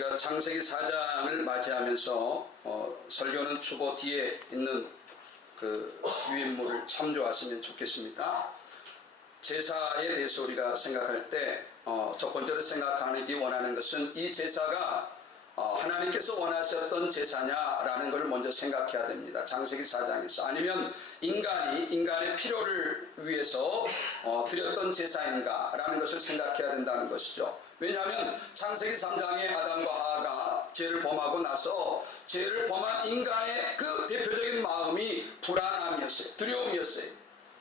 우리가 창세기 4장을 맞이하면서 설교는 주보 뒤에 있는 그 유인물을 참조하시면 좋겠습니다. 제사에 대해서 우리가 생각할 때 첫 번째로 생각하기 원하는 것은 이 제사가 하나님께서 원하셨던 제사냐라는 걸 먼저 생각해야 됩니다. 창세기 4장에서. 아니면 인간의 필요를 위해서 드렸던 제사인가라는 것을 생각해야 된다는 것이죠. 왜냐하면 창세기 3장에 아담과 하와가 죄를 범하고 나서 죄를 범한 인간의 그 대표적인 마음이 불안함이었어요. 두려움이었어요.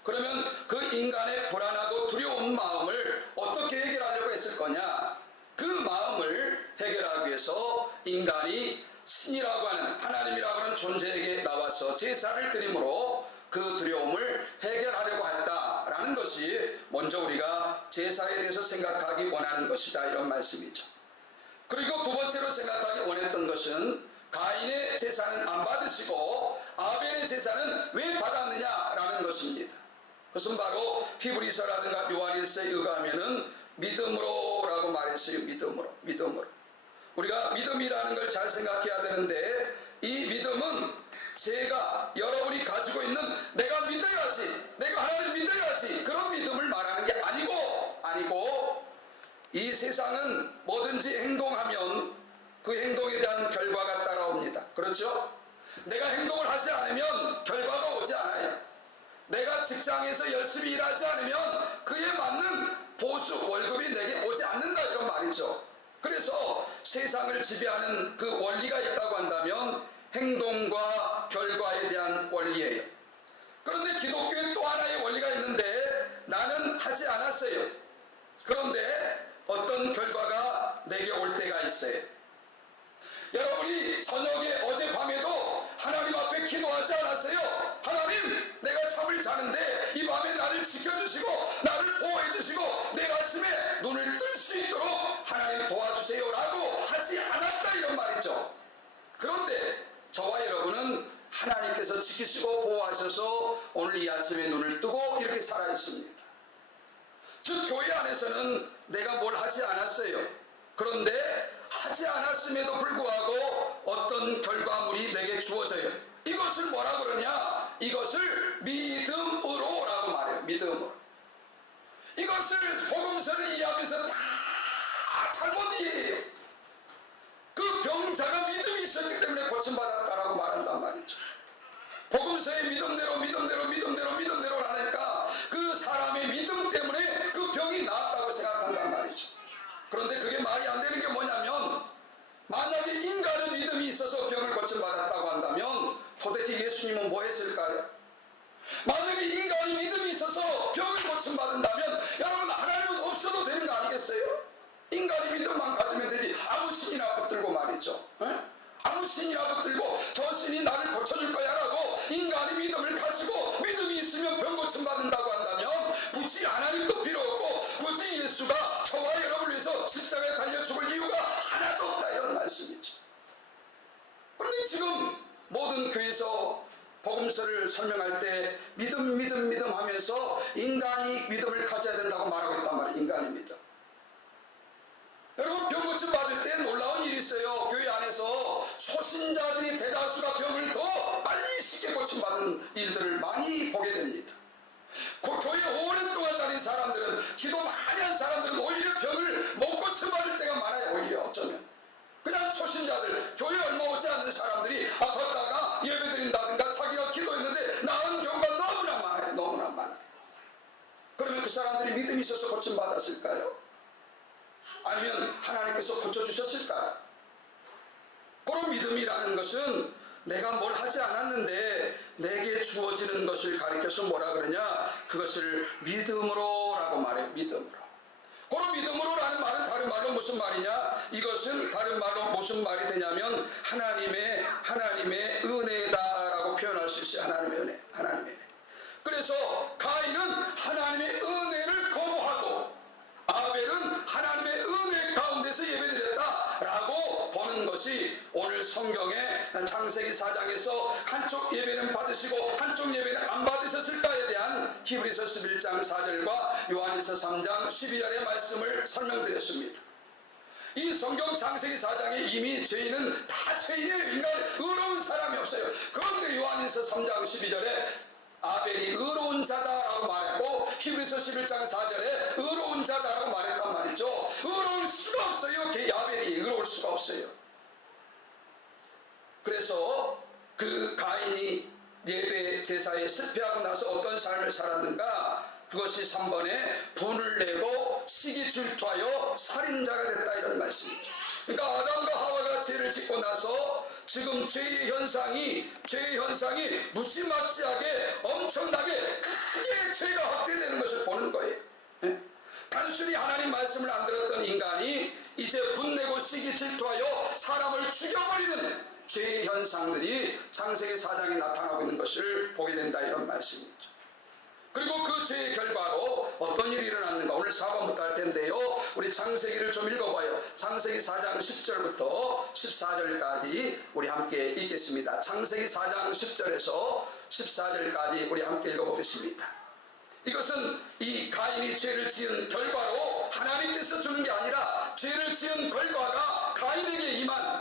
그러면 그 인간의 불안하고 두려운 마음을 어떻게 해결하려고 했을 거냐? 그 마음을 해결하기 위해서 인간이 신이라고 하는, 하나님이라고 하는 존재에게 나와서 제사를 드림으로 그 두려움을 해결하려고 했다라는 것이 먼저 우리가 제사에 대해서 생각하기 원하는 것이다, 이런 말씀이죠. 그리고 두 번째로 생각하기 원했던 것은 가인의 제사는 안 받으시고 아벨의 제사는 왜 받았느냐라는 것입니다. 그것은 바로 히브리서라든가 요한일서에 의하면은 믿음으로라고 말했어요. 믿음으로. 우리가 믿음이라는 걸 잘 생각해야 되는데, 이 믿음은 제가, 여러분이 가지고 있는 내가 믿어야지, 내가 하나님 믿어야지, 그런 믿음을 말하는 게 아니고 이 세상은 뭐든지 행동하면 그 행동에 대한 결과가 따라옵니다. 그렇죠? 내가 행동을 하지 않으면 결과가 오지 않아요. 내가 직장에서 열심히 일하지 않으면 그에 맞는 보수, 월급이 내게 오지 않는다, 이런 말이죠. 그래서 세상을 지배하는 그 원리가 있다고 한다면 행동과 결과에 대한 원리예요. 그런데 기독교에 또 하나의 원리가 있는데, 나는 하지 않았어요. 그런데 어떤 결과가 내게 올 때가 있어요. 여러분이 저녁에 어젯밤에도 하나님 앞에 기도하지 않았어요? 하나님, 내가 잠을 자는데 이 밤에 나를 지켜주시고 나를 보호해주시고 내일 아침에 눈을 뜰 수 있도록 하나님 도와주세요 라고 하지 않았다, 이런 말이죠. 그런데 저와 여러분은 하나님께서 지키시고 보호하셔서 오늘 이 아침에 눈을 뜨고 이렇게 살아 있습니다. 즉, 교회 안에서는 내가 뭘 하지 않았어요. 그런데 하지 않았음에도 불구하고 어떤 결과물이 내게 주어져요. 이것을 뭐라 그러냐? 이것을 믿음으로라고 말해요. 믿음으로. 이것을 복음서를 이해하면서 다 잘못 이해해요. 그 병자가 믿음이 있었기 때문에 고침받았다라고 말한단 말이죠. 복음서의 믿음대로 하니까 그 사람의 믿음 때문에 그 병이 나았다고 생각한단 말이죠. 그런데 그게 말이 안 되는 게 뭐냐면, 만약에 인간의 믿음이 있어서 병을 고침받았다고 한다면 도대체 예수님은 뭐 했을까요? 만약에 인간의 믿음이 있어서 병을 고침받는다면 여러분, 하나님은 없어도 되는 거 아니겠어요? 인간의 믿음만 가지면 되지. 아무 신이나 붙들고 말이죠. 아무 신이나 붙들고 저 신이 나를 고쳐줄 거야 라고 인간의 믿음을 가지고 믿음이 있으면 병 고침받는다고 한다면 굳이 하나님도 필요 없고 굳이 예수가 저와 여러분을 위해서 십자가에 달려 죽을 이유가 하나도 없다, 이런 말씀이죠. 그런데 지금 모든 교회에서 복음서를 설명할 때 믿음 하면서 인간이 믿음을 가져야 된다고 말하고 있단 말이에요. 인간의 믿음. 여러분, 병 고침 받을 때 놀라운 일이 있어요. 교회 안에서 소신자들이 대다수가 병을 더 빨리 쉽게 고침받는 일들을 많이 보게 됩니다. 교회 오랜 동안 다닌 사람들은, 기도 많이 한 사람들은 오히려 병을 못 고침받을 때가 많아요. 오히려 어쩌면 그냥 초신자들, 교회 얼마 오지 않는 사람들이 아팠다가 예배드린다든가 자기가 기도했는데 나은 경우가 너무나 많아요. 그러면 그 사람들이 믿음이 있어서 고침받았을까요? 아니면 하나님께서 고쳐주셨을까요? 그런 믿음이라는 것은 내가 뭘 하지 않았는데 내게 주어지는 것을 가리켜서 뭐라 그러냐? 그것을 믿음으로라고 말해요. 믿음으로. 그런 믿음으로라는 말은 다른 말로 무슨 말이냐? 이것은 다른 말로 무슨 말이 되냐면 하나님의 은혜다라고 표현할 수 있어요. 하나님의 은혜. 그래서 가인은 하나님의 은혜를 거부하고 아벨은 하나님의 은혜 가운데서 예배드렸다라고 보는 것이 오늘 성경의 창세기 4장에서 한쪽 예배는 받으시고 한쪽 예배는 안 받으셨을까에 대한 히브리서 11장 4절과 요한일서 3장 12절의 말씀을 설명드렸습니다. 이 성경 창세기 4장에 이미 죄인은 다 죄인이에요. 인간 의로운 사람이 없어요. 그런데 요한일서 3장 12절에 아벨이 의로운 자다라고 말했고 히브리서 11장 4절에 의로운 자다라고 말했단 말이죠. 의로울 수가 없어요. 아벨이 의로울 수가 없어요. 그래서 그 가인이 예배 제사에 실패하고 나서 어떤 삶을 살았는가? 그것이 3번에 분을 내고 시기 질투하여 살인자가 됐다, 이런 말씀이죠. 그러니까 아담과 하와가 죄를 짓고 나서 지금 죄의 현상이 무지막지하게 엄청나게 크게 죄가 확대되는 것을 보는 거예요. 단순히 하나님 말씀을 안 들었던 인간이 이제 분내고 시기 질투하여 사람을 죽여버리는 죄의 현상들이 창세기 4장에 나타나고 있는 것을 보게 된다, 이런 말씀이죠. 그리고 그 죄의 결과로 어떤 일이 일어났는가, 오늘 4번부터 할 텐데요. 우리 창세기를 좀 읽어봐요. 창세기 4장 10절부터 14절까지 우리 함께 읽겠습니다. 창세기 4장 10절에서 14절까지 우리 함께 읽어보겠습니다. 이것은 이 가인이 죄를 지은 결과로 하나님께서 주는 게 아니라 죄를 지은 결과가 가인에게 임한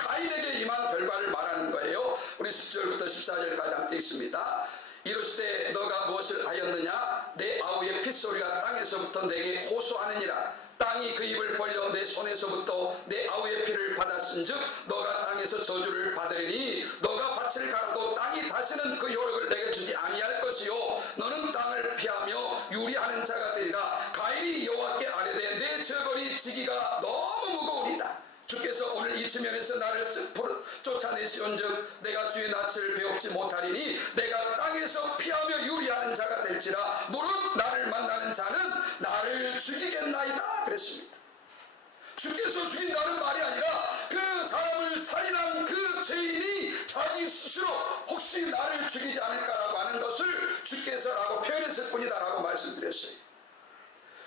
결과를 말하는 거예요. 우리 10절부터 14절까지 함께 읽습니다. 이르시되 너가 무엇을 하였느냐? 내 아우의 핏소리가 땅에서부터 내게 호소하느니라. 땅이 그 입을 벌려 내 손에서부터 내 아우의 피를 받았은즉 너가 땅에서 저주를 받으리니 너가 밭을 갈아도 땅이 다시는 그 효력을 내게 주지 아니할 것이요 너는 땅을 피하며 유리하는 자가 되리라. 가인이 여호와께 아뢰되 내 저거리 지기가 너무 무거우리다. 주께서 오늘 이 지면에서 나를 쫓아내시온즉 내가 주의 낯을 배웁지 못하리니 내가 땅에서 피하며 유리하는 자가 될지라. 무릇 나를 만나는 자는 나를 죽이겠나이다 그랬습니다. 주께서 죽인다는 말이 아니라 그 사람을 살인한 그 죄인이 자기 스스로 혹시 나를 죽이지 않을까라고 하는 것을 주께서라고 표현했을 뿐이다라고 말씀드렸어요.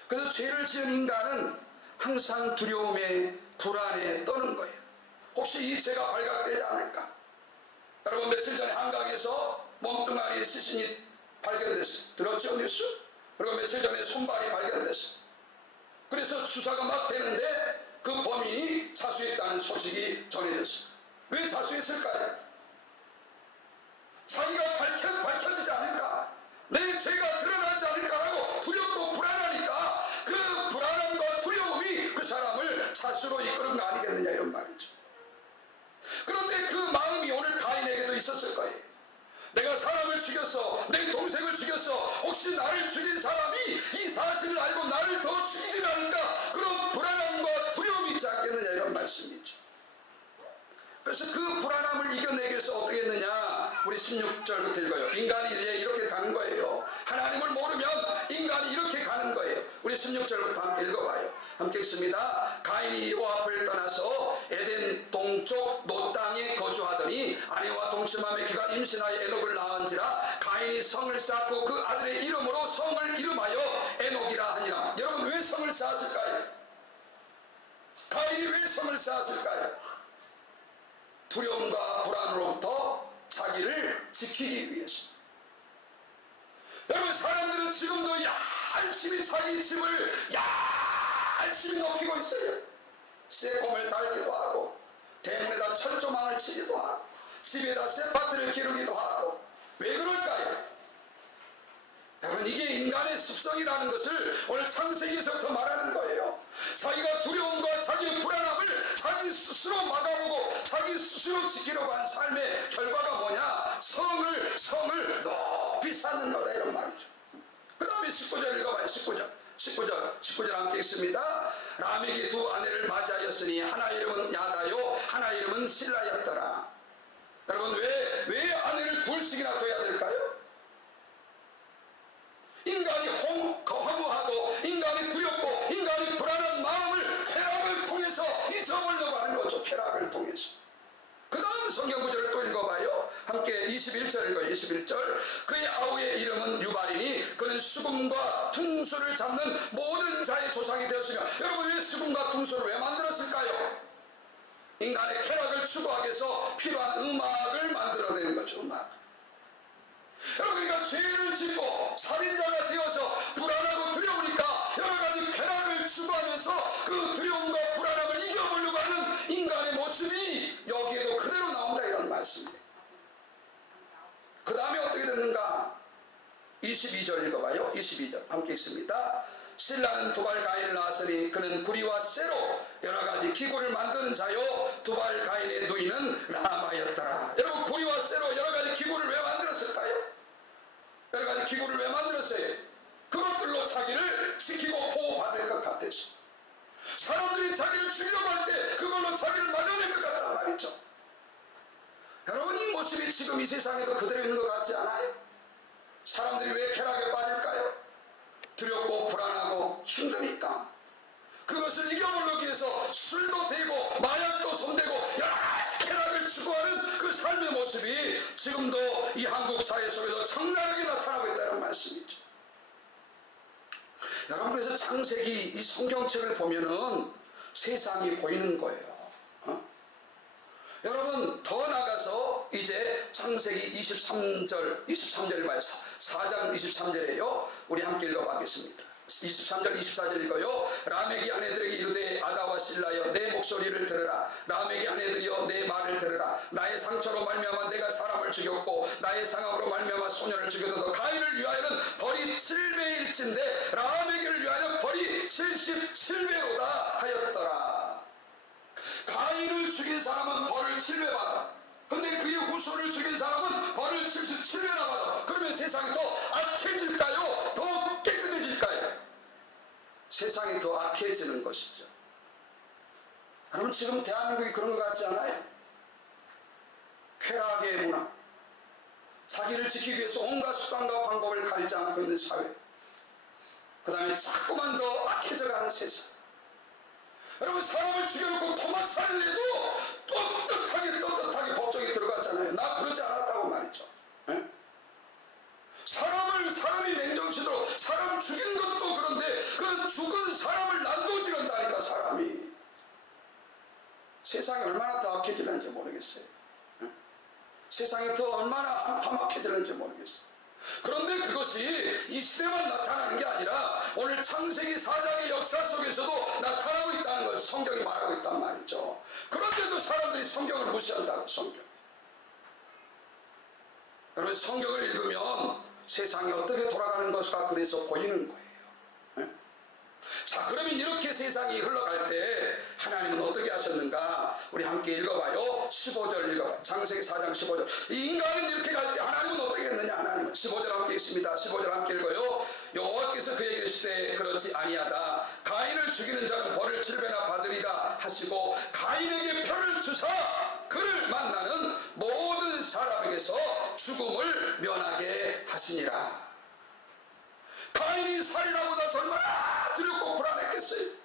그래서 죄를 지은 인간은 항상 두려움에 불안에 떠는 거예요. 혹시 이 죄가 발각되지 않을까? 여러분, 며칠 전에 한강에서 몸뚱아리에 시신이 발견됐어요. 들었죠, 뉴스? 그리고 며칠 전에 손발이 발견됐어요. 그래서 수사가 막 되는데 그 범인이 자수했다는 소식이 전해졌어요. 왜 자수했을까요? 자기가 밝혀지지 않을까? 내 죄가 드러나지 않을까라고 두렵고 불안하니까 그 불안함과 두려움이 그 사람을 자수로 이끄는 거 아니겠느냐, 이런 말이죠. 그런데 그 마음이 오늘 가인에게도 있었을 거예요. 내가 사람을 죽였어, 내 동생을 죽였어, 혹시 나를 죽인 사람이 이 사실을 알고 나를 더 죽이진 않을까, 그런 불안함과 두려움이 있지 않겠느냐, 이런 말씀이죠. 그래서 그 불안함을 이겨내기 위해서 어떻게 했느냐, 우리 16절부터 읽어요. 인간이 이제 이렇게 가는 거예요. 하나님을 모르면 인간이 이렇게 가는 거예요. 우리 16절부터 함께 읽어봐요. 함께 읽습니다. 가인이 여호와 앞을 떠나서 에덴 동쪽 노 땅에 거주하더니 아내와 동침함에 그가 임신하여 에녹을 낳은지라. 가인이 성을 쌓고 그 아들의 이름으로 성을 이름하여 에녹이라 하니라. 여러분, 왜 성을 쌓았을까요? 가인이 왜 성을 쌓았을까요? 두려움과 불안으로부터 자기를 지키기 위해서. 여러분, 사람들은 지금도 열심히 자기 집을 열심히 높이고 있어요. 쇠곰을 달기도 하고 대문에다 철조망을 치기도 하고 집에다 쇠파트를 기르기도 하고. 왜 그럴까요? 여러분, 이게 인간의 습성이라는 것을 오늘 창세기에서부터 말하는 거예요. 자기가 두려움과 자기의 불안함을 자기 스스로 막아보고 자기 스스로 지키려고 한 삶의 결과가 뭐냐? 성을 높이 쌓는 거다, 이런 말이죠. 그 다음에 19절 읽어봐요. 19절 함께 읽습니다. 라멕이 두 아내를 맞이하였으니 하나 이름은 야다요 하나 이름은 실라였더라. 여러분, 왜 아내를 둘씩이나 둬야 될까요? 인간이 허무하고 인간이 두렵고 인간이 불안한 마음을 쾌락을 통해서 잊어보려고 하는 거죠. 쾌락을 통해서. 그 다음 성경 구절을 또 읽어봐요. 함께 21절 읽어요. 21절. 그의 아우의 이름은 유발이니 그는 수금과 퉁소를 잡는 모든 자의 조상이 되었으며. 여러분, 왜 수금과 퉁소를 왜 만들었을까요? 인간의 쾌락을 추구하기 위해서 필요한 음악을 만들어내는 거죠. 음악. 여러분, 그러니까 죄를 짓고 살인자가 되어서 불안하고 두려우니까 여러 가지 쾌락을 추구하면서 그 두려움과 불안함을 이겨보려고 인간의 모습이 여기에도 그대로 나온다 이런 말씀이에요. 그 다음에 어떻게 됐는가? 22절 읽어봐요. 22절 함께 읽습니다. 신라는 두발 가인을 낳았으니 그는 구리와 쇠로 여러가지 기구를 만드는 자요, 두발 가인의 누이는 라마였더라. 여러분, 구리와 쇠로 여러가지 기구를 왜 만들었을까요? 여러가지 기구를 왜 만들었어요? 그것들로 자기를 지키고 보호받을 것 같아서. 사람들이 자기를 죽이려고 할 때 그걸로 자기를 말려낼 것 같단 말이죠. 여러분, 이 모습이 지금 이 세상에도 그대로 있는 것 같지 않아요? 사람들이 왜 쾌락에 빠질까요? 두렵고 불안하고 힘드니까. 그것을 이겨보려기 위해서 술도 대고 마약도 손대고 여러 가지 쾌락을 추구하는 그 삶의 모습이 지금도 이 한국 사회 속에서 적나라하게 나타나고 있다는 말씀이죠. 여러분, 그래서 창세기 이 성경책을 보면은 세상이 보이는 거예요. 여러분, 더 나가서 이제 창세기 23절 봐요. 4장 23절에요. 우리 함께 읽어보겠습니다. 23절 24절 읽어요. 라멕이 아내들에게 이르되 아다와 실라여 내 목소리를 들으라. 라멕이 아내들이여 내 말을 들으라. 나의 상처로 말미암아 내가 사람을 죽였고 나의 상함으로 말미암아 소년을 죽여도 가인을 위하여는 벌이 7배일진데 라멕을 위하여 벌이 77배로다 하였더라. 가인을 죽인 사람은 벌을 7배 받아. 근데 그의 후손을 죽인 사람은 벌을 77배나 받아. 그러면 세상이 더 악해질까요? 더 깨끗해질까요? 세상이 더 악해지는 것이죠. 여러분, 지금 대한민국이 그런 것 같지 않아요? 쾌락의 문화, 자기를 지키기 위해서 온갖 수단과 방법을 가리지 않고 있는 사회, 그 다음에 자꾸만 더 악해져가는 세상. 여러분, 사람을 죽여놓고 토막살을 내도 떳떳하게 법정에 들어갔잖아요. 나 그러지 않았다고 말이죠. 네? 사람이 맨정신으로 사람 죽인 것도 그런데 그 죽은 사람을 난도질한다니까. 사람이 세상이 얼마나 더 악해지는지 모르겠어요. 네? 세상이 더 얼마나 험악해지는지 모르겠어요. 그런데 그것이 이 시대만 나타나는 게 아니라 오늘 창세기 4장의 역사 속에서도 나타나고 있다는 것을 성경이 말하고 있단 말이죠. 그런데도 사람들이 성경을 무시한다고. 여러분, 성경을 읽으면 세상이 어떻게 돌아가는 것과 그래서 보이는 거예요. 네? 자, 그러면 이렇게 세상이 흘러갈 때 하나님은 어떻게 하셨는가? 우리 함께 읽어봐요. 15절 읽어봐요. 창세기 4장 15절. 이 인간은 이렇게 갈 때 하나님은 어떻게 했느냐? 하나님은 15절 함께 읽습니다. 15절 함께 읽어요. 여호와께서 그에게 이르시되 그렇지 아니하다. 가인을 죽이는 자는 벌을 7배나 받으리라 하시고 가인에게 표를 주사 그를 만나는 모든 사람에게서 죽음을 면하게 하시니라. 가인이 살인하고 나서 얼마나 두렵고 불안했겠어요.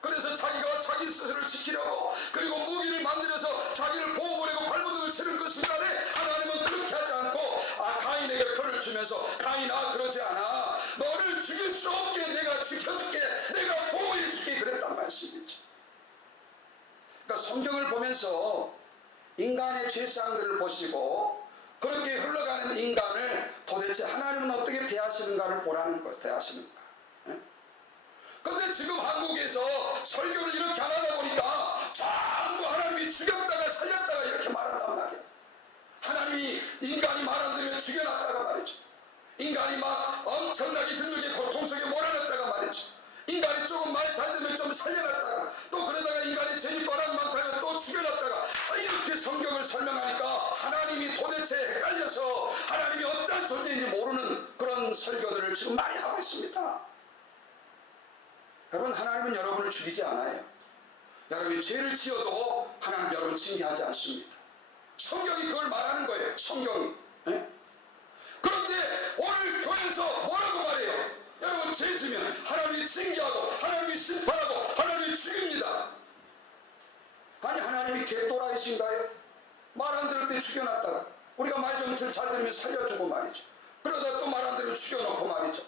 그래서 자기가 자기 스스로를 지키려고 그리고 무기를 만들어서 자기를 보호하려고 발버둥을 치는 그 순간에 하나님은 그렇게 하지 않고 가인에게 표를 주면서 가인아, 그러지 않아. 너를 죽일 수 없게 내가 지켜줄게. 내가 보호해줄게. 그랬단 말씀이죠. 그러니까 성경을 보면서 인간의 죄상들을 보시고 그렇게 흘러가는 인간을 도대체 하나님은 어떻게 대하시는가를 보라는 거예요. 대하시는가. 그런데 지금 한국에서 설교를 이렇게 안 하다 보니까 전부 하나님이 죽였다가 살렸다가 이렇게 말한단 말이야. 하나님이 인간이 말한 대로 죽여놨다가 말이죠. 인간이 막 엄청나게 힘들게 고통 속에 몰아냈다가 말이죠. 인간이 조금 말 잘 되면 좀 살려놨다가 또 그러다가 인간이 죄짓 바람 많다면 또 죽여놨다가 이렇게 성경을 설명하니까 하나님이 도대체 헷갈려서 하나님이 어떤 존재인지 모르는 그런 설교들을 지금 많이 하고 있습니다. 여러분, 하나님은 여러분을 죽이지 않아요. 여러분이 죄를 지어도 하나님 여러분 징계하지 않습니다. 성경이 그걸 말하는 거예요. 성경이. 네? 그런데 오늘 교회에서 뭐라고 말해요? 여러분, 죄 지면 하나님이 징계하고 하나님이 심판하고 하나님이 죽입니다. 아니, 하나님이 개또라이신가요? 말 안 들을 때 죽여놨다가 우리가 말 좀 잘 들으면 살려주고 말이죠. 그러다 또 말 안 들으면 죽여놓고 말이죠.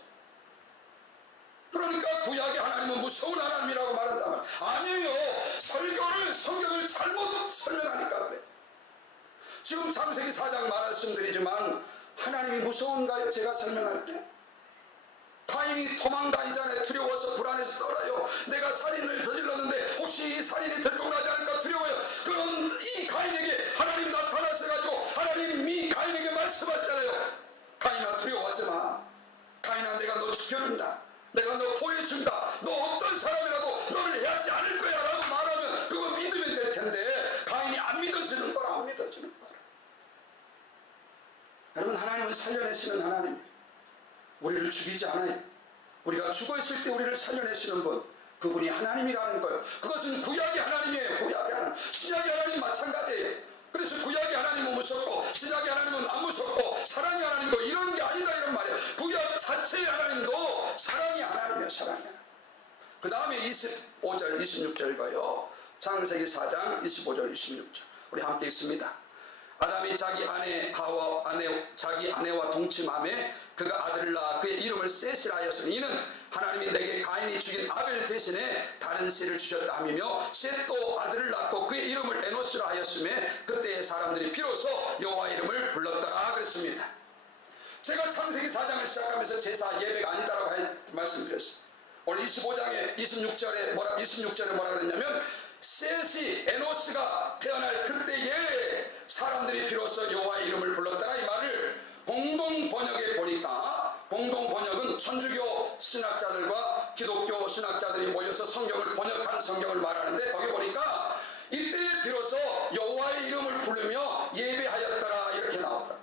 그러니까 구약의 하나님은 무서운 하나님이라고 말한단 말이에요. 아니에요. 성경을 잘못 설명하니까 그래. 지금 창세기 4장 말씀드리지만 하나님이 무서운가요? 제가 설명할 때? 가인 가인이 도망다니잖아요. 두려워서 불안해서 떨어요. 내가 살인을 저질렀는데 혹시 이 살인이 들통나지 않을까 두려워요. 그런 이 가인에게 하나님 나타나셔가지고 하나님이 가인에게 말씀하시잖아요. 가인아, 두려워하지 마. 가인아, 내가 너 지켜준다. 내가 너 보여준다. 너 어떤 사람이라도 너를 해하지 않을 거야 라고 말하면 그거 믿으면 될 텐데 가인이 안 믿어지는 거라. 안 믿어지는 거라. 여러분, 하나님은 살려내시는 하나님이에요. 우리를 죽이지 않아요. 우리가 죽어있을 때 우리를 살려내시는 분, 그분이 하나님이라는 거예요. 그것은 구약의 하나님이에요. 구약의 하나님. 신약의 하나님 마찬가지예요. 그래서 구약의 하나님은 무섭고 신약의 하나님은 안 무섭고 사랑의 하나님도 이런 게 아니다 이런 말이에요. 구약 자체의 하나님도 사랑의 하나님이에요. 사랑의 하나님. 그 다음에 25절 26절가요. 창세기 4장 25절 26절 우리 함께 있습니다. 아담이 자기 아내와 동침함에 그가 아들을 낳아 그의 이름을 셋이라 하였으니 이는 하나님이 내게 가인이 죽인 아벨 대신에 다른 씨를 주셨다 하며 셋도 아들을 낳고 그의 이름을 에노스라 하였음에 그때의 사람들이 비로소 여호와 이름을 불렀더라 그랬습니다. 제가 창세기 4장을 시작하면서 제사 예배가 아니다라고 말씀드렸어요. 오늘 25장에 26절에 뭐라 그랬냐면 셋이 에노스가 태어날 그때에 사람들이 비로소 여호와의 이름을 불렀더라 이 말을 공동 번역에 보니까, 공동 번역은 천주교 신학자들과 기독교 신학자들이 모여서 성경을 번역한 성경을 말하는데 거기 보니까 이때 비로소 여호와의 이름을 부르며 예배하였더라 이렇게 나오더라.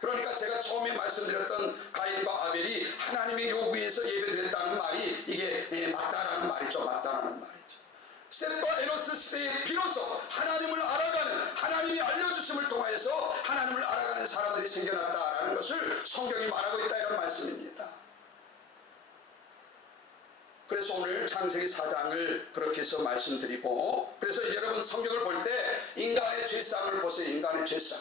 그러니까 제가 처음에 말씀드렸던 가인과 아벨이 하나님의 요구에서 예배드렸다는 말이 이게 맞다라는 말이죠. 맞다라는 말이죠. 셋과 에노스 시대에 비로소 하나님을 알아가는, 하나님이 알려주심을 통하여서 하나님을 알아가는 사람들이 생겨났다라는 것을 성경이 말하고 있다 이런 말씀입니다. 그래서 오늘 창세기 4장을 그렇게 해서 말씀드리고, 그래서 여러분 성경을 볼 때 인간의 죄상을 보세요. 인간의 죄상.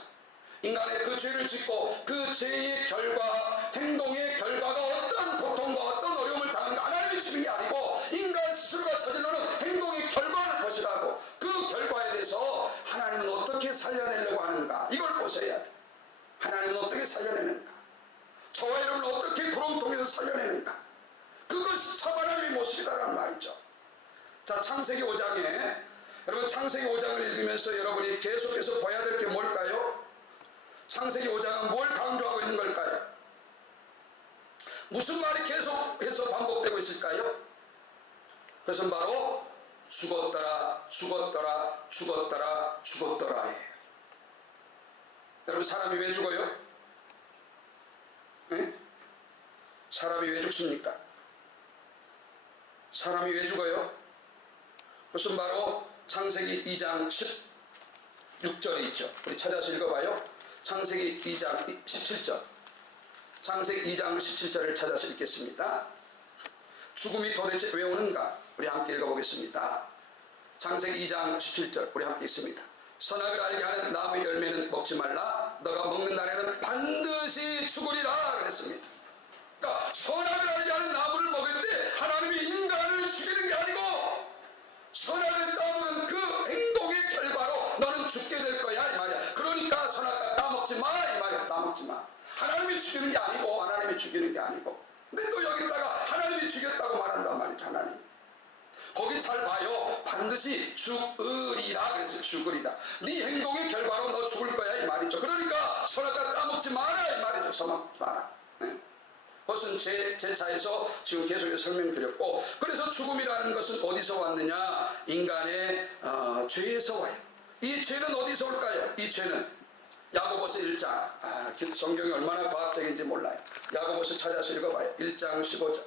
인간의 그 죄를 짓고 그 죄의 결과, 행동의 결과가 어떤 고통과 어떤 어려움을 당하는가 하나님이 주는 게 아니고 인간 스스로가 저질러는 행동의 결과를 보시라고. 그 결과에 대해서 하나님은 어떻게 살려내려고 하는가 이걸 보셔야 돼. 하나님은 어떻게 살려내는가, 저와 여러분을 어떻게 구름 통해서 살려내는가, 그것이 참 하나님의 모습이다라는 말이죠. 자, 창세기 5장에 여러분 창세기 5장을 읽으면서 여러분이 계속해서 봐야 될 게 뭘까요? 창세기 5장은 뭘 강조하고 있는 걸까요? 무슨 말이 계속해서 반복되고 있을까요? 그것은 바로 죽었더라, 죽었더라, 죽었더라, 죽었더라예요. 여러분, 사람이 왜 죽어요? 네? 사람이 왜 죽습니까? 사람이 왜 죽어요? 그것은 바로 창세기 2장 16절에 있죠. 우리 찾아서 읽어봐요. 창세기 2장 17절. 창세기 2장 17절을 찾아서 읽겠습니다. 죽음이 도대체 왜 오는가? 우리 함께 읽어보겠습니다. 창세기 2장 17절 우리 함께 읽습니다. 선악을 알게 하는 나무의 열매는 먹지 말라. 너가 먹는 날에는 반드시 죽으리라 그랬습니다. 그러니까 선악을 알게 하는 나무를 먹을 때 하나님이 인간을 죽이는 게 아니고 선악을 따먹는 그 행동의 결과로 너는 죽게 될 거야 이 말이야. 그러니까 선악과 따먹지 마 이 말이야. 따먹지 마. 하나님이 죽이는 게 아니고, 하나님이 죽이는 게 아니고. 근데 또 여기다가 하나님이 죽였다고 말한단 말이죠. 하나님 거기 잘 봐요. 반드시 죽으리라 그래서 죽으리라. 네 행동의 결과로 너 죽을 거야 이 말이죠. 그러니까 선악과 따먹지 마라 이 말이죠. 써먹지 마라. 네. 그것은 제 차에서 지금 계속해서 설명드렸고, 그래서 죽음이라는 것은 어디서 왔느냐? 인간의 죄에서 와요. 이 죄는 어디서 올까요? 이 죄는 야고보서 1장, 성경이 얼마나 과학적인지 몰라요. 야고보서 찾아서 읽어봐요. 1장 15절.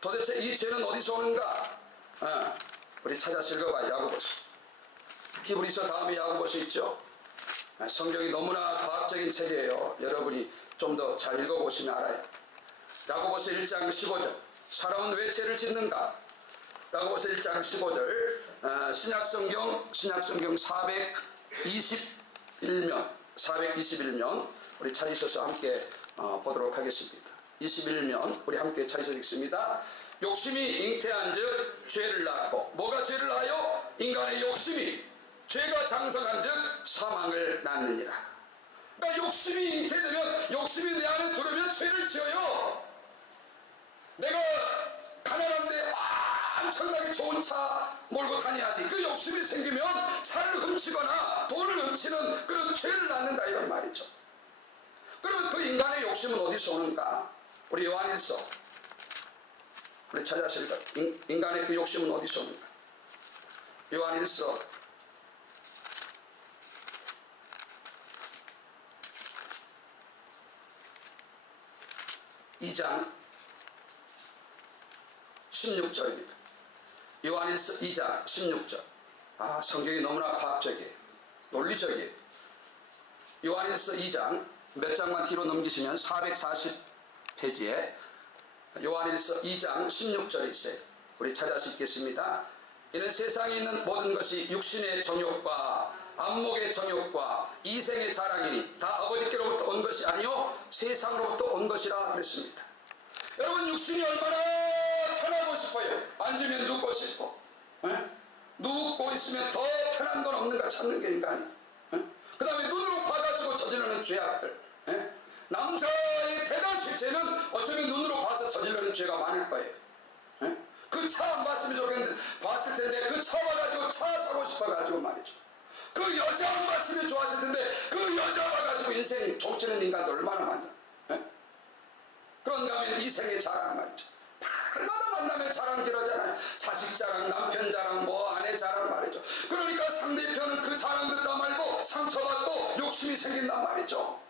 도대체 이 죄는 어디서 오는가? 우리 찾아서 읽어봐요. 야고보서. 히브리서 다음에 야고보서 있죠. 성경이 너무나 과학적인 책이에요. 여러분이 좀 더 잘 읽어보시면 알아요. 야고보서 1장 15절. 사람은 왜 죄를 짓는가? 야고보서 1장 15절. 신약성경 421면 우리 찾으셔서 함께 보도록 하겠습니다. 21면 우리 함께 찾으셔서 읽습니다. 욕심이 잉태한 즉 죄를 낳고, 뭐가 죄를 낳아요? 인간의 욕심이, 죄가 장성한 즉 사망을 낳느니라. 그러니까 욕심이 잉태되면, 욕심이 내 안에 들어오면 죄를 지어요. 내가 가난한데 엄청나게 좋은 차 몰고 다녀야지. 그 욕심이 생기면 차를 훔치거나 돈을 훔치는 그런 죄를 낳는다 이런 말이죠. 그러면 그 인간의 욕심은 어디서 오는가? 우리 요한일서, 우리 찾아보실까? 인간의 그 욕심은 어디서 오는가? 요한일서 2장 16절입니다. 요한일서 2장 16절. 성경이 너무나 과학적이에요. 논리적이에요. 요한일서 2장 몇 장만 뒤로 넘기시면 440페이지에 요한일서 2장 16절에 있어요. 우리 찾아서 읽겠습니다. 이는 세상에 있는 모든 것이 육신의 정욕과 안목의 정욕과 이생의 자랑이니 다 아버지께로부터 온 것이 아니요 세상으로부터 온 것이라 그랬습니다. 여러분, 육신이 얼마나 편하고 싶어요. 앉으면 눕고 싶고, 눕고 있으면 더 편한 건 없는가 찾는 게 인간이. 그 다음에 눈으로 봐가지고 저지르는 죄악들. 남자의 대다수 죄는 어쩌면 눈으로 봐서 저지르는 죄가 많을 거예요. 그 차 안 봤으면 좋겠는데 봤을 텐데 그 차 봐가지고 차 사고 싶어가지고 말이죠. 그 여자 안 봤으면 좋았을 텐데 그 여자 봐가지고 인생 족치는 인간도 얼마나 많냐. 그런가 하면 이생의 자랑 말이죠. 날마다 만나면 자랑 들었잖아요. 자식 자랑, 남편 자랑, 아내 자랑 말이죠. 그러니까 상대편은 그 자랑 듣다 말고 상처받고 욕심이 생긴단 말이죠.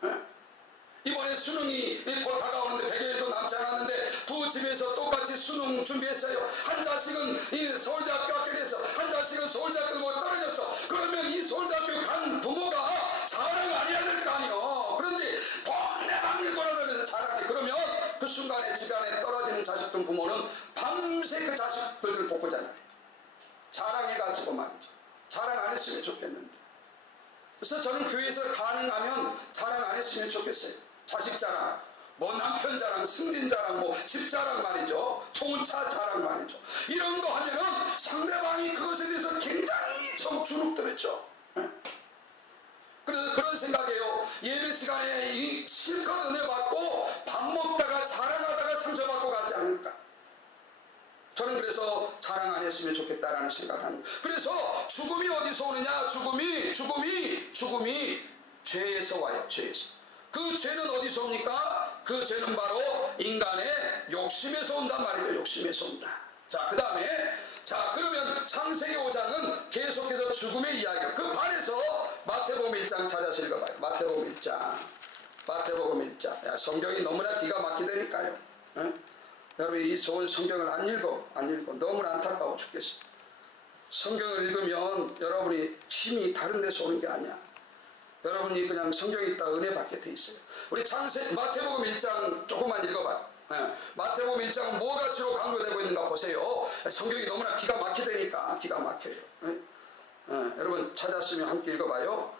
이번에 수능이 곧 다가오는데 100여일도 남지 않았는데 두 집에서 똑같이 수능 준비했어요. 한 자식은 이 서울대학교 합격해서 한 자식은 서울대학교 못 떨어졌어. 그러면 이 서울대학교 간 부모가 자랑 안 해야 될 거 아니에요. 그런데 동네방네 돌아다니면서 자랑해. 그러면 그 순간에 집안에 떨어지는 자식들 부모는 밤새 그 자식들을 돕고잖아요. 자랑해가지고 말이죠. 자랑 안 했으면 좋겠는데. 그래서 저는 교회에서 가능하면 자랑 안 했으면 좋겠어요. 자식 자랑, 남편 자랑, 승진 자랑, 집 자랑 말이죠. 좋은 차 자랑 말이죠. 이런 거 하면은 상대방이 그것에 대해서 굉장히 좀 주눅들었죠. 그래서 그런 생각이에요. 예배 시간에 실컷 은혜 받고 밥 먹다가 자랑하다가 상처받고 가지 않을까. 저는 그래서 자랑 안 했으면 좋겠다라는 생각을 합니다. 그래서 죽음이 어디서 오느냐? 죽음이 죄에서 와요. 죄에서. 그 죄는 어디서 옵니까? 그 죄는 바로 인간의 욕심에서 온단 말이에요. 욕심에서 온다. 자, 그 다음에, 그러면 창세기 5장은 계속해서 죽음의 이야기예요. 그 반에서 마태복음 1장 찾아서 읽어봐요. 마태복음 1장. 성경이 너무나 기가 막히다니까요. 여러분, 이 좋은 성경을 안 읽어. 너무나 안타까워 죽겠어요. 성경을 읽으면 여러분이 힘이 다른 데서 오는 게 아니야. 여러분이 그냥 성경이 있다 은혜 받게 돼 있어요. 우리 마태복음 1장 조금만 읽어봐요. 마태복음 1장은 뭐가 주로 강조되고 있는가 보세요. 성경이 너무나 기가 막히다니까. 기가 막혀요. 여러분 찾았으면 함께 읽어봐요.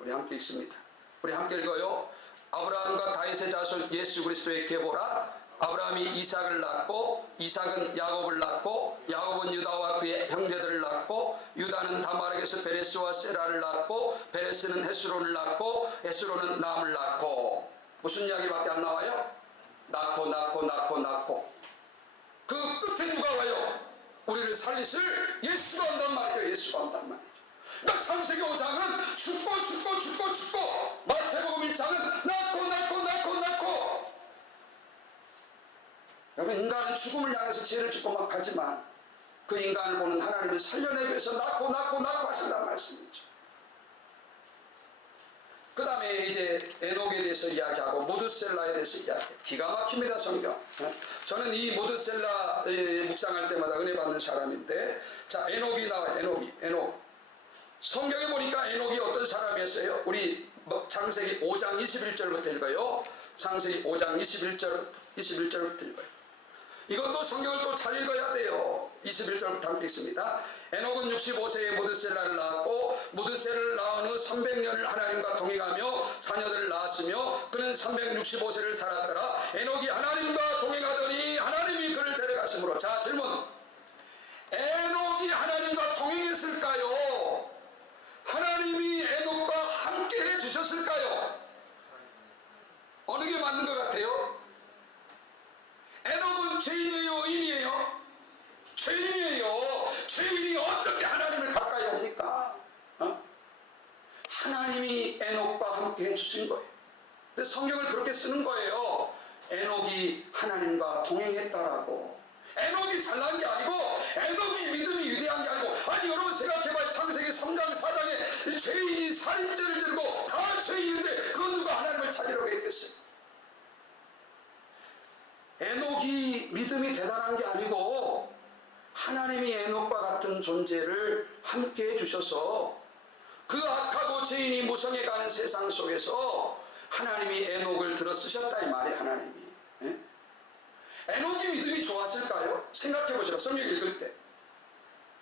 우리 함께 읽습니다. 우리 함께 읽어요. 아브라함과 다윗의 자손 예수 그리스도의 계보라. 아브라함이 이삭을 낳고 이삭은 야곱을 낳고 야곱은 유다와 그의 형제들을 낳고 유다는 다말에게서 베레스와 세라를 낳고 베레스는 헤스론을 낳고 헤스론은 남을 낳고. 무슨 이야기밖에 안 나와요? 낳고 그 끝에 누가 와요? 우리를 살리실 예수가 온단 말이에요. 예수가 온단 말이에요. 그러니까 창세기 5장은 죽고 마태복음 1장은 낳고 여러분, 인간은 죽음을 향해서 죄를 짓고 막 가지만 그 인간을 보는 하나님이 살려내기 위해서 낳고 하신다는 말씀이죠. 그 다음에 이제 에녹에 대해서 이야기하고 무드셀라에 대해서 이야기해요. 기가 막힙니다, 성경. 저는 이 무드셀라 묵상할 때마다 은혜 받는 사람인데, 에녹이 나와요. 에녹. 성경에 보니까 에녹이 어떤 사람이었어요? 우리 창세기 5장 21절부터 읽어요. 창세기 5장 21절부터 읽어요. 이것도 성경을 또 잘 읽어야 돼요. 21절부터 함께 읽습니다. 에녹은 65세에 무드셀라를 낳았고 무드셀라를 낳은 후 300년을 하나님과 동행하며 자녀들을 낳았으며 그는 365세를 살았더라. 에녹이 하나님과 동행하더니 하나님이 그를 데려가심으로. 자, 질문. 에녹이 하나님과 동행했을까요? 하나님이 에녹과 함께 해주셨을까요? 하나님이 에녹과 함께 해주신 거예요. 근데 성경을 그렇게 쓰는 거예요. 에녹이 하나님과 동행했다라고. 에녹이 잘난 게 아니고, 에녹이 믿음이 위대한 게 아니고, 아니 여러분 생각해봐요. 창세기 3장 4장에 죄인이 살인죄를 지르고 다 죄인인데 그건 누가 하나님을 찾으려고 했겠어요? 에녹이 믿음이 대단한 게 아니고, 하나님이 에녹과 같은 존재를 함께 해주셔서 그 악하고 죄인이 무성해가는 세상 속에서 하나님이 에녹을 들어 쓰셨다 이 말이에요. 하나님이. 예? 에녹이 믿음이 좋았을까요? 생각해 보시라. 성경 읽을 때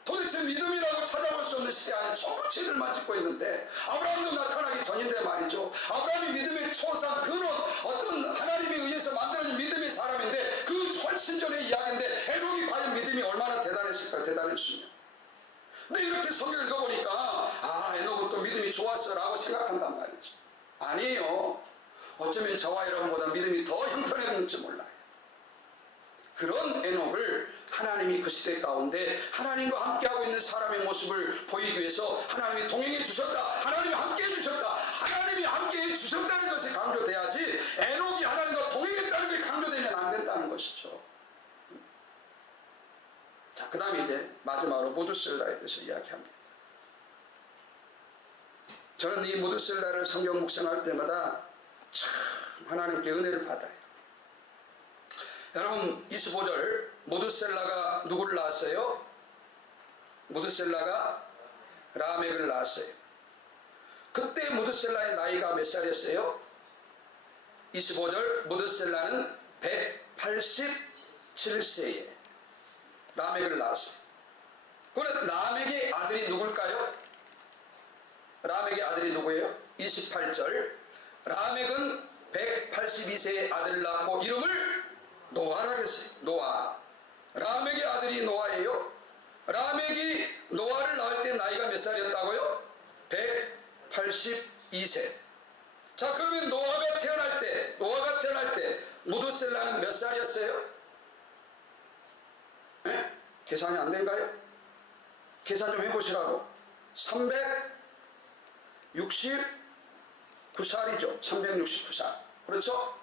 도대체 믿음이라고 찾아볼 수 없는 시대 안에 전부 죄들만 짓고 있는데, 아브라함도 나타나기 전인데 말이죠. 아브라함이 믿음의 초상, 근원, 어떤 하나님에 의해서 만들어진 믿음의 사람인데 그 훨씬 전의 이야기인데, 에녹이 과연 믿음이 얼마나 대단했을까요? 대단했으면. 근데 이렇게 성경을 읽어보니까 아, 에녹은 또 믿음이 좋았어 라고 생각한단 말이죠. 아니에요. 어쩌면 저와 여러분보다 믿음이 더 형편했는지 몰라요. 그런 에녹을 하나님이 그 시대 가운데 하나님과 함께하고 있는 사람의 모습을 보이기 위해서 하나님이 동행해 주셨다, 하나님이 함께해 주셨다, 하나님이 함께해 주셨다는 것이 강조돼야지, 에녹이 하나님과 동행했다는 게 강조되면 안 된다는 것이죠. 자, 그 다음에 이제 마지막으로 무드셀라에 대해서 이야기합니다. 저는 이 무드셀라를 성경 묵상할 때마다 참 하나님께 은혜를 받아요. 여러분 25절, 무드셀라가 누구를 낳았어요? 무드셀라가 라멕을 낳았어요. 그때 무드셀라의 나이가 몇 살이었어요? 25절, 무드셀라는 187세에 라멕을 낳았어요. 그런데 라멕의 아들이 누굴까요? 라멕의 아들이 누구예요? 28절, 라멕은 182세의 아들을 낳고 이름을 노아라 했어요. 노아. 라멕의 아들이 노아예요. 라멕이 노아를 낳을 때 나이가 몇 살이었다고요? 182세. 자, 그러면 노아가 태어날 때 무드셀라는 몇 살이었어요? 네? 계산이 안 된가요? 계산 좀 해보시라고. 369살이죠. 369살. 그렇죠?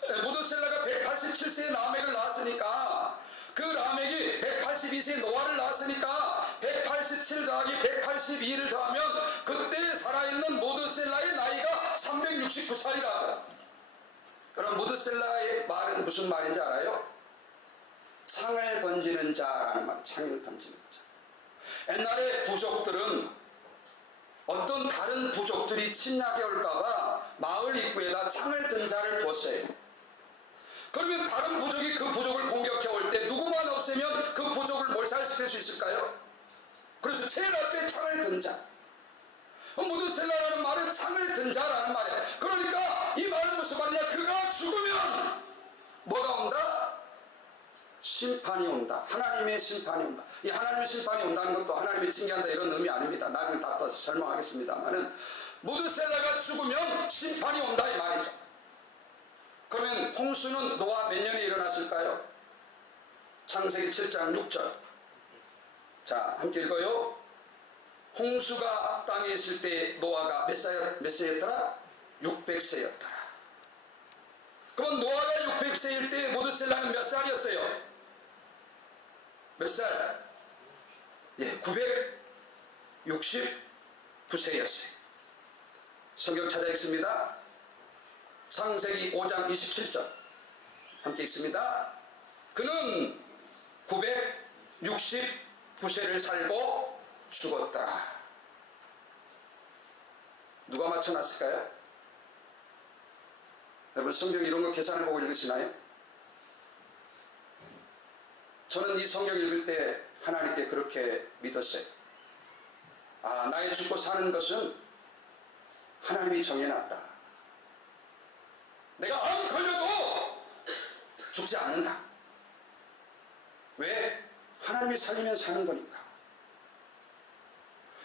무드셀라가 187세에 라멕을 낳았으니까, 그 라멕이 182세에 노아를 낳았으니까 187 더하기 182를 더하면 그때 살아있는 무드셀라의 나이가 369살이라고. 그럼 무드셀라의 말은 무슨 말인지 알아요? 창을 던지는 자라는 말이에요. 창을 던지는 자. 옛날에 부족들은 어떤 다른 부족들이 침략해 올까봐 마을 입구에다 창을 든 자를 뒀어요. 그러면 다른 부족이 그 부족을 공격해 올 때 누구만 없으면 그 부족을 몰살시킬 수 있을까요? 그래서 제일 앞에 창을 든 자. 무드셀라라는 말은 창을 든 자라는 말이야. 그러니까 이 말은 무슨 말이냐? 그가 죽으면 뭐가 온다? 심판이 온다. 하나님의 심판이 온다. 이 하나님의 심판이 온다는 것도 하나님이 징계한다 이런 의미 아닙니다. 나중에 닦아서 설명하겠습니다만은, 무드셀라가 죽으면 심판이 온다 이 말이죠. 그러면 홍수는 노아 몇 년에 일어났을까요? 창세기 7장 6절. 자, 함께 읽어요. 홍수가 땅에 있을 때 노아가 몇 세였더라? 600세였더라. 그럼 노아가 600세일 때 무드셀라는 몇 살이었어요? 몇 살? 예, 969세였어요. 성경 찾아 읽습니다. 창세기 5장 27절 함께 읽습니다. 그는 969세를 살고 죽었다. 누가 맞춰놨을까요? 여러분 성경 이런 거 계산을 보고 읽으시나요? 저는 이 성경 읽을 때 하나님께 그렇게 믿었어요. 아, 나의 죽고 사는 것은 하나님이 정해놨다. 내가 암 걸려도 죽지 않는다. 왜? 하나님이 살리면 사는 거니까.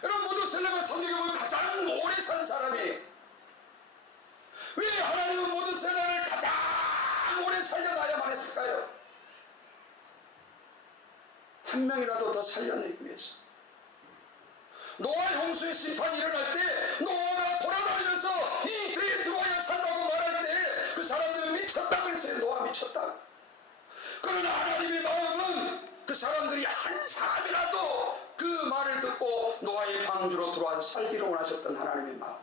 여러분 무드셀라가 성경에 보면 가장 오래 산 사람이에요. 왜 하나님은 무드셀라를 가장 오래 살려놔야만 했을까요? 한 명이라도 더 살려내기 위해서. 노아의 홍수의 심판이 일어날 때 노아가 돌아다니면서 이 배에 들어와야 산다고 말할 때 그 사람들은 미쳤다 그랬어요. 노아 미쳤다. 그러나 하나님의 마음은 그 사람들이 한 사람이라도 그 말을 듣고 노아의 방주로 들어와서 살기를 원하셨던 하나님의 마음.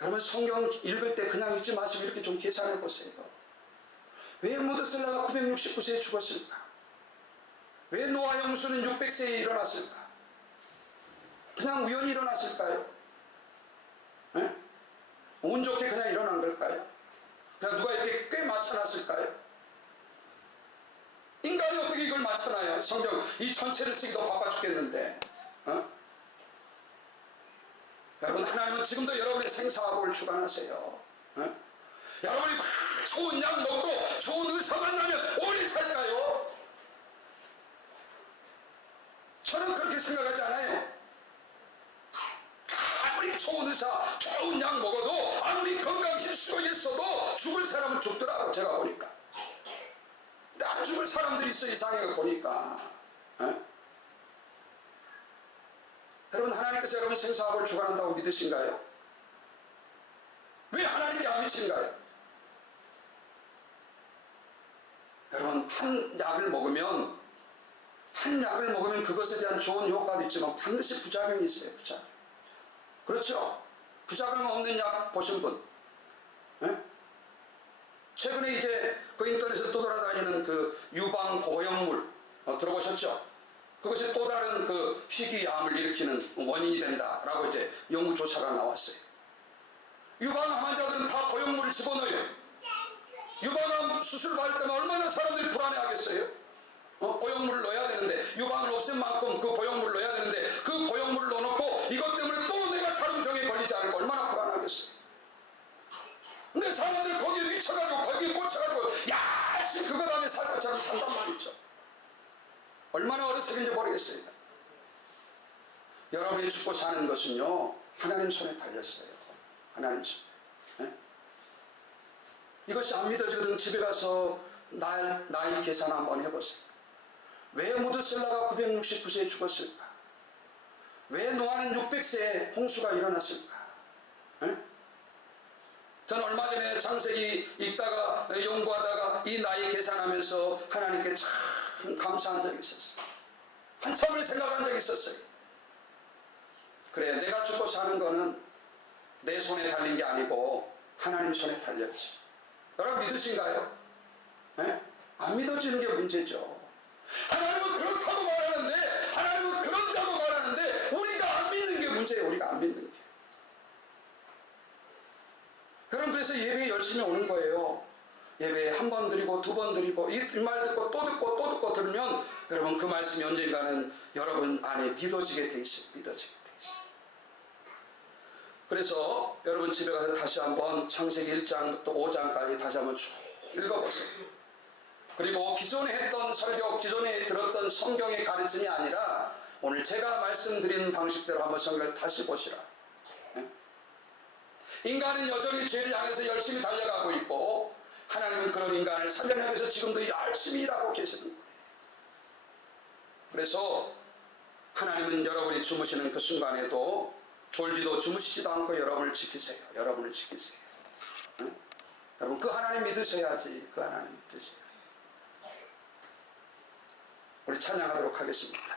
여러분 성경 읽을 때 그냥 읽지 마시고 이렇게 좀 계산해 보세요. 왜 무드셀라가 969세에 죽었을까? 왜 노아 홍수는 600세에 일어났을까? 그냥 우연히 일어났을까요? 네? 운 좋게 그냥 일어난 걸까요? 그냥 누가 이렇게 꽤 맞춰놨을까요? 인간이 어떻게 이걸 맞춰놔요? 성경 이 전체를 쓰기도 바빠 죽겠는데. 여러분 하나님은 지금도 여러분의 생사학을 주관하세요. 여러분이 막 좋은 약 먹고 좋은 의사 만나면 오래 살까요? 저는 그렇게 생각하지 않아요. 아무리 좋은 의사, 좋은 약 먹어도 아무리 건강 힘쓰고 있어도 죽을 사람은 죽더라고. 제가 보니까. 근데 안 죽을 사람들이 있어. 이상한 거 보니까. 여러분 하나님께서 여러분 생사학을 주관한다고 믿으신가요? 왜 하나님이 안 믿으신가요? 여러분 한 약을 먹으면 그것에 대한 좋은 효과도 있지만 반드시 부작용이 있어요. 부작용. 그렇죠? 부작용 없는 약 보신 분? 네? 최근에 이제 그 인터넷에서 떠돌아다니는 그 유방 고형물 들어보셨죠? 그것이 또 다른 그 희귀암을 일으키는 원인이 된다라고 이제 연구 조사가 나왔어요. 유방암 환자들은 다 고형물을 집어넣어요. 유방암 수술 받을 때만 얼마나 사람들이 불안해하겠어요? 고형물을 넣어야 되는데 유방을 없앤 만큼 그 고형물을 넣어야 되는데 그 고형물을 넣어놓고 이것 때문에 또 내가 다른 병에 걸리지 않을까 얼마나 불안하겠어요. 근데 사람들 거기에 미쳐가지고 거기에 꽂혀가지고 열심히 그거 다음에 살 것처럼 산단 말이죠. 얼마나 어리석은지 모르겠어요. 여러분이 죽고 사는 것은요 하나님 손에 달렸어요. 하나님 손에. 네? 이것이 안 믿어지거든 집에 가서 나이 계산 한번 해보세요. 왜 무드셀라가 969세에 죽었을까? 왜 노아는 600세에 홍수가 일어났을까? 네? 저는 얼마 전에 창세기 읽다가 연구하다가 이 나이 계산하면서 하나님께 참 감사한 적이 있었어요. 한참을 생각한 적이 있었어요. 그래 내가 죽고 사는 거는 내 손에 달린 게 아니고 하나님 손에 달렸지. 여러분 믿으신가요? 네? 안 믿어지는 게 문제죠. 하나님은 그렇다고 말하는데 하나님은 그런다고 말하는데 우리가 안 믿는 게 문제예요. 우리가 안 믿는 게. 여러분 그래서 예배에 열심히 오는 거예요. 예배에 한 번 드리고 두 번 드리고 이 말 듣고 또 듣고 또 듣고 들으면 여러분 그 말씀이 언젠가는 여러분 안에 믿어지게 돼 있어요. 믿어지게 돼 있어요. 그래서 여러분 집에 가서 다시 한번 창세기 1장부터 5장까지 다시 한번 쭉 읽어보세요. 그리고 기존에 했던 설교, 기존에 들었던 성경의 가르침이 아니라 오늘 제가 말씀드린 방식대로 한번 성경을 다시 보시라. 인간은 여전히 죄를 향해서 열심히 달려가고 있고 하나님은 그런 인간을 살려내기 위해서 지금도 열심히 일하고 계시는 거예요. 그래서 하나님은 여러분이 주무시는 그 순간에도 졸지도 주무시지도 않고 여러분을 지키세요. 여러분을 지키세요. 응? 여러분 그 하나님 믿으셔야지. 그 하나님 믿으셔야지. 우리 찬양하도록 하겠습니다.